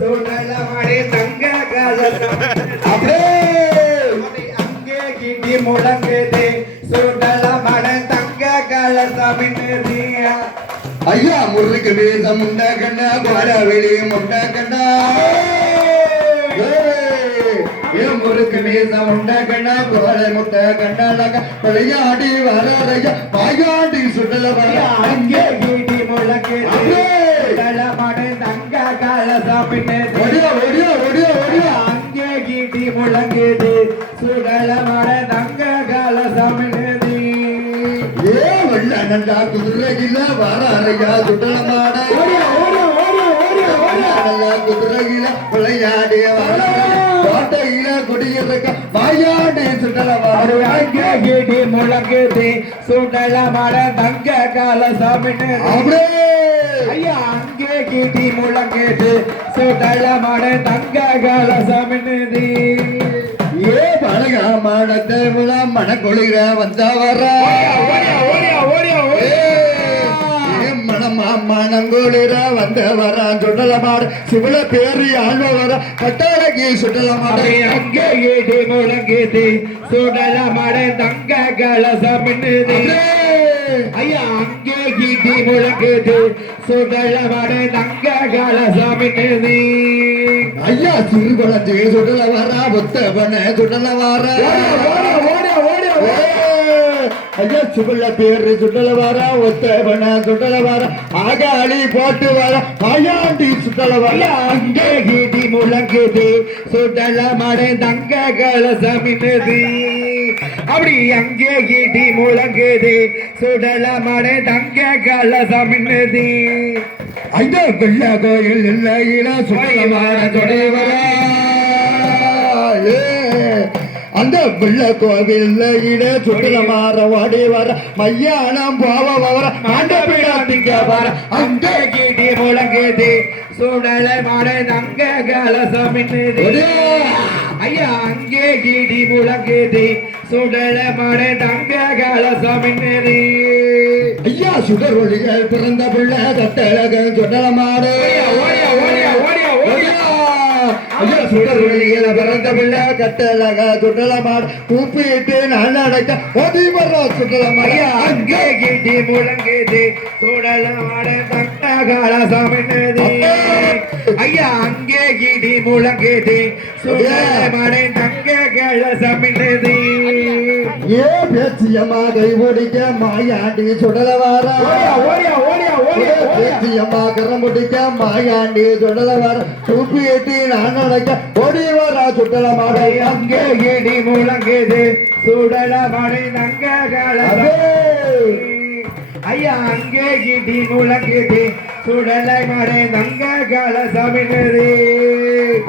மடை தங்க கலசம். அப்படியே. அங்கே கிட்டி முழங்குது. சுடல மடை தங்க கலசம் ஐயா முருகு வீசம் முண்ட கண்ணா பாட வெளி முண்ட கண்ணா ஏன் முறுக்கு மீசம் உண்ட கண்ணா கோடை முட்டை கண்ணாலக விளையாடி வரையா வாயாடி சுடல வர அங்கே கிட்டி தங்க கலசம் ஒடியா ஒடியா ஒடியா ஒடியா. அங்கே கிட்டி முழங்குது சுடல மடை தங்க கலசம் ஏ வெள்ள நண்டா குதிரையில வர அறையா சுடல மாட. ஓடியா ஓடியா ஓடியா ஓடியா ஓடியா நல்ல குதிரையில விளையாடி வர. கோட்டையில குடியிருக்க வாயாடி சுடல வர அங்கே கிட்டி முழங்குது சுடல மடை தங்க கலசம் அப்படியே ஐயா அங்கே கிட்டி முழங்குது சுடல மடை தங்க கலசம் ஏ பழகாமணத்தை விழா மனக்குளிர வந்த வர மனமா மனங்குளிர வந்த வர சுடலமாட சிவல பேரு ஆழ்வ வர கட்டாளகி சுடலமாட அங்கே கிட்டி முழங்குது சுடல மடை தங்க கலசம் ஐயா அங்கே கிட்டி முழங்குது சுடல மடை தங்க கலசம் ஐயா சிறு குழந்தை சுடல வர ஒத்தவன சுடல வர ஐயா சுபல பேரு சுடல வர ஒத்தவன சுடல வர ஆகாளி போட்டு வர ஐயாண்டி சுடல வர அங்கே கிட்டி முழங்குது சுடல மடை தங்க கலசமின்னது அப்படி அங்கே கிட்டி முழங்குது. சுடல மடை தங்க கலசமின்னது ஐயா வெள்ள கோயில் இல்லையில சுடல வர தொடை வர ஏ, அந்த வெள்ள கோவில் இட சுடல மாற வாடி வர மையானம் போவ வர மாண்டபிடா திங்க வர அங்கே கிட்டி முழங்குது. சுடல மடை தங்க கலசமின்னது ஐயா அங்கே கிட்டி முழங்குது. சுடல மடை தங்க கலசமின்னது ஐயா சுடர் ஒளிகள் பிறந்த பிள்ளை கட்டழக சுடல ஐயா சுடர் ஒளிகள் பிறந்த பிள்ளை கட்டழக சுடல மாடு. கூப்பிட்டு நான் அடைக்க ஓடி வர சுடல ஐயா மாடு அங்கே கிட்டி முழங்குது சுடல மடை தங்க கலசமின்னது ஐயா அங்கே கிட்டி முழங்குது சுடல மடை தங்க கலசமின்னது ஏ பேச்சியம்மா கை ஓடிக்க மாயாண்டி சுடல வார ஓடியா ஓடியா ஓடியா ஓடியா ஓடியா. பேச்சியம்மா கரம் முடிக்க மாயாண்டி சுடல வார கூப்பிட்டு நான் அடைக்க ஓடி வர சுடல மாடு அங்கே இடி முழங்குது சுடல மழை தங்க கலசம் ஐயா அங்கே இடி முழங்குது சுடலை மழை தங்க கலசமினது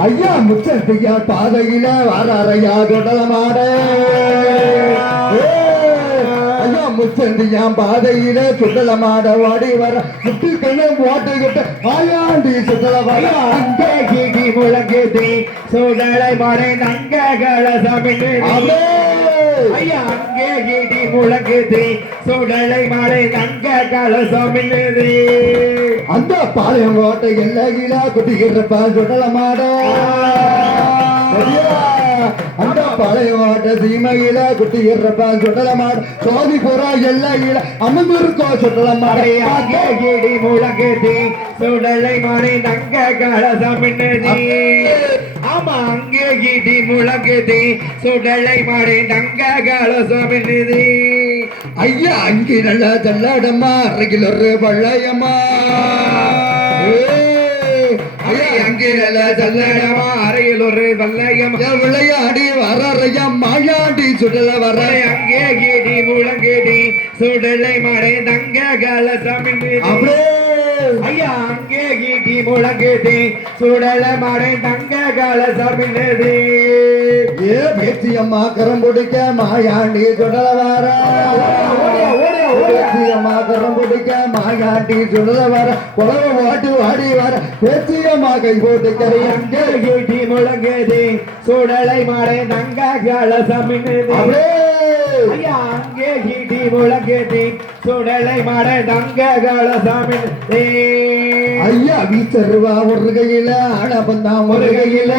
ஐயா முச்சட்டியா பாதையில வாராரையா தொடல மாட ஐயா முச்சண்டியா பாதையில சுடல மாட வாடி வர முட்டுக்கண்ணு ஓட்டுக்கிட்ட ஆயாண்டி சுடல வர ஐயா அங்கே இடி முழங்குது சுடலை மழை தங்க கலசமினது முழங்குது சுடலை மழை தங்க கலசமினது அந்த பாளையம் ஓட்டை எல்லையில குட்டிக்கிறப்ப சுடல மாட? அந்த பழைய ஓட்ட சீமையில குட்டிக்கிறப்ப சுடல மாட. சோதிபுரா எல்லையில அமர்ந்திருக்கோ சுடல மாட. அங்கே இடி முழங்குது சுடலை மழை தங்க கலசமினது ஆமா அங்கே இடி முழங்குது. சுடலை மழை தங்க கலசமினது ஐயா அங்கி நல்ல தள்ளாடம்மா அருகில் ஒரு வல்லையம் விளையாடி வரையா மாயாண்டி சுடல வர அங்கே இடி முழங்குது. சுடலை மழை தங்க அப்படியே ஐயா அங்கே இடி முழங்குது சுடல மழை தங்க கலசமினது ஏ பேச்சி அம்மா கரம் பிடிக்க மாயாண்டி சுடல வர. பேச்சி அம்மா கரம் பிடிக்க மாயாண்டி சுடல வர குழவ வாட்டு வாடி வர. பேச்சி அம்மா கை போட்டு முழங்குது சுடலை மழை தங்க கலசமினது அப்படியே இடி முழங்குது சுடலை மட தங்க கலசமின் ஐயா வீச்சருவா ஒரு கையில ஆனபந்தான் ஒரு கையில.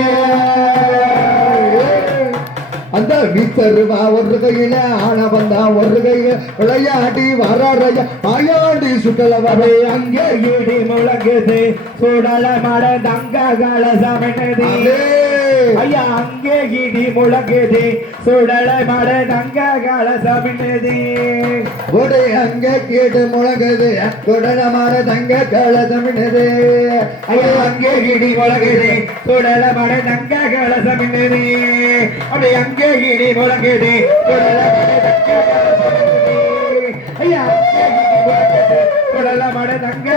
அந்த வீச்சருவா ஒரு கையில ஆனபந்தான் ஒரு கையில. விளையாடி வரையா மாயாண்டி சுட்டல வர. அங்கே இடி முழங்குது சுடலை மட தங்க கலசமின் ஐயா அங்கே இடி முழங்குது சுடலை மட தங்க கலசமின்னது. ஒரே அங்க கேட்டு முழங்குது. குடல மாற தங்க கலசமினது ஐயா அங்கே இடி முழங்குது. சுடலை மட தங்க கலசமின்னது. அப்படி அங்கே இடி முழங்குது. சுடலை மட தங்க ஐயா அங்கே இடி முழங்குது. சுடலை மட தங்க